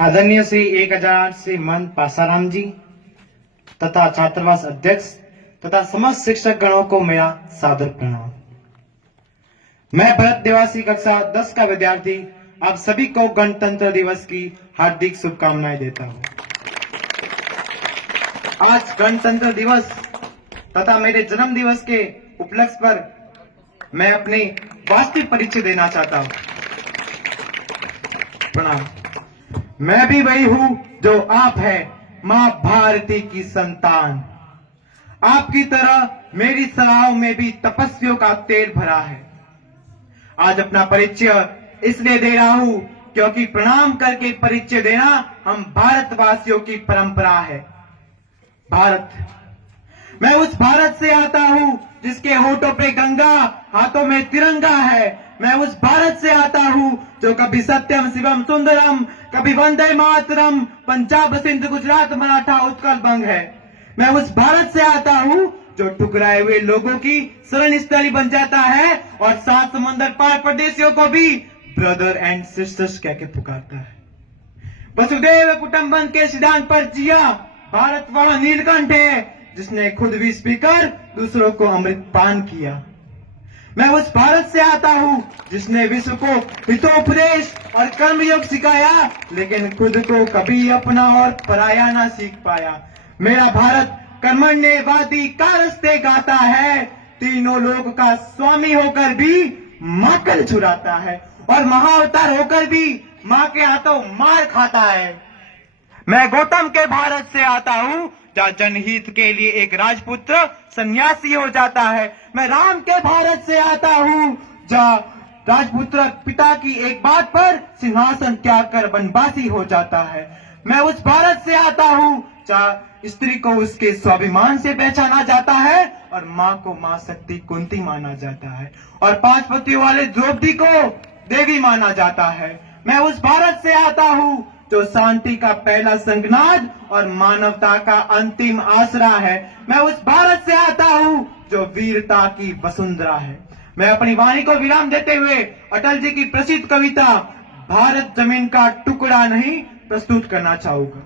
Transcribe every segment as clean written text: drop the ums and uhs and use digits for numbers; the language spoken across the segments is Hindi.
आदरणीय श्री 1000 श्री महंत पासाराम जी तथा छात्रावास अध्यक्ष तथा समस्त शिक्षक गणों को मेरा सादर प्रणाम। मैं भरत निवासी कक्षा 10 का विद्यार्थी आप सभी को गणतंत्र दिवस की हार्दिक शुभकामनाएं देता हूं। आज गणतंत्र दिवस तथा मेरे जन्म दिवस के उपलक्ष्य पर मैं अपनी वास्तविक परिचय देना चाहता हूं। प्रणाम। मैं भी वही हूं जो आप है, मां भारती की संतान। आपकी तरह मेरी सराहों में भी तपस्वियों का तेल भरा है। आज अपना परिचय इसलिए दे रहा हूं क्योंकि प्रणाम करके परिचय देना हम भारतवासियों की परंपरा है। भारत, मैं उस भारत से आता हूं जिसके होठों पे गंगा, हाथों में तिरंगा है। मैं उस भारत से आता हूं जो कभी सत्यम शिवम सुंदरम, कभी वंदे मातरम, पंजाब सिंध गुजरात मराठा उत्कल बंग है। मैं उस भारत से आता हूं जो ठुकराए हुए लोगों की शरण स्थली बन जाता है और 7 समंदर पार परदेशियों को भी ब्रदर एंड सिस्टर्स कह के पुकारता है। वसुदेव कुटुंबकम के सिद्धांत पर जिया भारत वह नीलकंठ है जिसने खुद भी पीकर दूसरों को अमृत पान किया। मैं उस भारत से आता हूं जिसने विश्व को हितोपदेश और कर्मयोग सिखाया, लेकिन खुद को कभी अपना और पराया ना सीख पाया। मेरा भारत कर्मण्यवादी कारस्ते गाता है, तीनों लोक का स्वामी होकर भी मां कल चुराता है और महाअवतार होकर भी मां के हाथों मार खाता है। मैं गौतम के भारत से आता हूं जहां जनहित के लिए एक राजपुत्र सन्यासी हो जाता है। मैं राम के भारत से आता हूं जहां राजपुत्र पिता की एक बात पर सिंहासन त्याग कर वनवासी हो जाता है। मैं उस भारत से आता हूं जहां स्त्री को उसके स्वाभिमान से पहचाना जाता है और मां को मां शक्ति कुंती माना जाता है और 5 पतियों वाले द्रौपदी को देवी माना जाता है। मैं उस भारत से आता हूं जो शांति का पहला संगनाद और मानवता का अंतिम आसरा है। मैं उस भारत से आता हूं जो वीरता की वसुंधरा है। मैं अपनी वाणी को विराम देते हुए अटल जी की प्रसिद्ध कविता भारत जमीन का टुकड़ा नहीं प्रस्तुत करना चाहूंगा।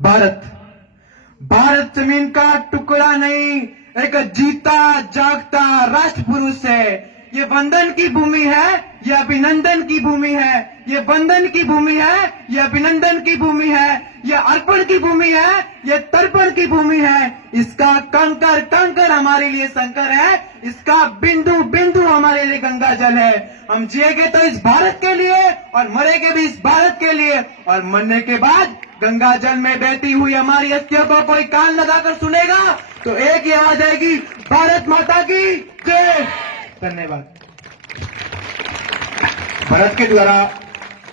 भारत, भारत जमीन का टुकड़ा नहीं, एक जीता जागता राष्ट्र पुरुष है। ये वंदन की भूमि है, ये अभिनंदन की भूमि है। ये वंदन की भूमि है, ये अभिनंदन की भूमि है। ये अर्पण की भूमि है, ये तर्पण की भूमि है। इसका कंकर कंकर हमारे लिए शंकर है, इसका बिंदु बिंदु हमारे लिए गंगा जल है। हम जिएंगे तो इस भारत के लिए और मरेंगे भी इस भारत के लिए, और मरने के बाद गंगा जल में बहती हुई हमारी अस्थियों को कोई कान लगाकर सुनेगा तो एक ही आवाज आएगी, भारत माता की जय। धन्यवाद। भरत के द्वारा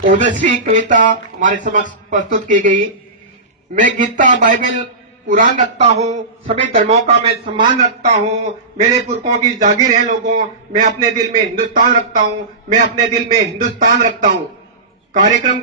ओजस्वी कविता हमारे समक्ष प्रस्तुत की गई। मैं गीता, बाइबल, कुरान रखता हूँ, सभी धर्मों का मैं सम्मान रखता हूँ। मेरे पुरखों की जागीर है लोगों, मैं अपने दिल में हिंदुस्तान रखता हूँ, मैं अपने दिल में हिंदुस्तान रखता हूँ। कार्यक्रम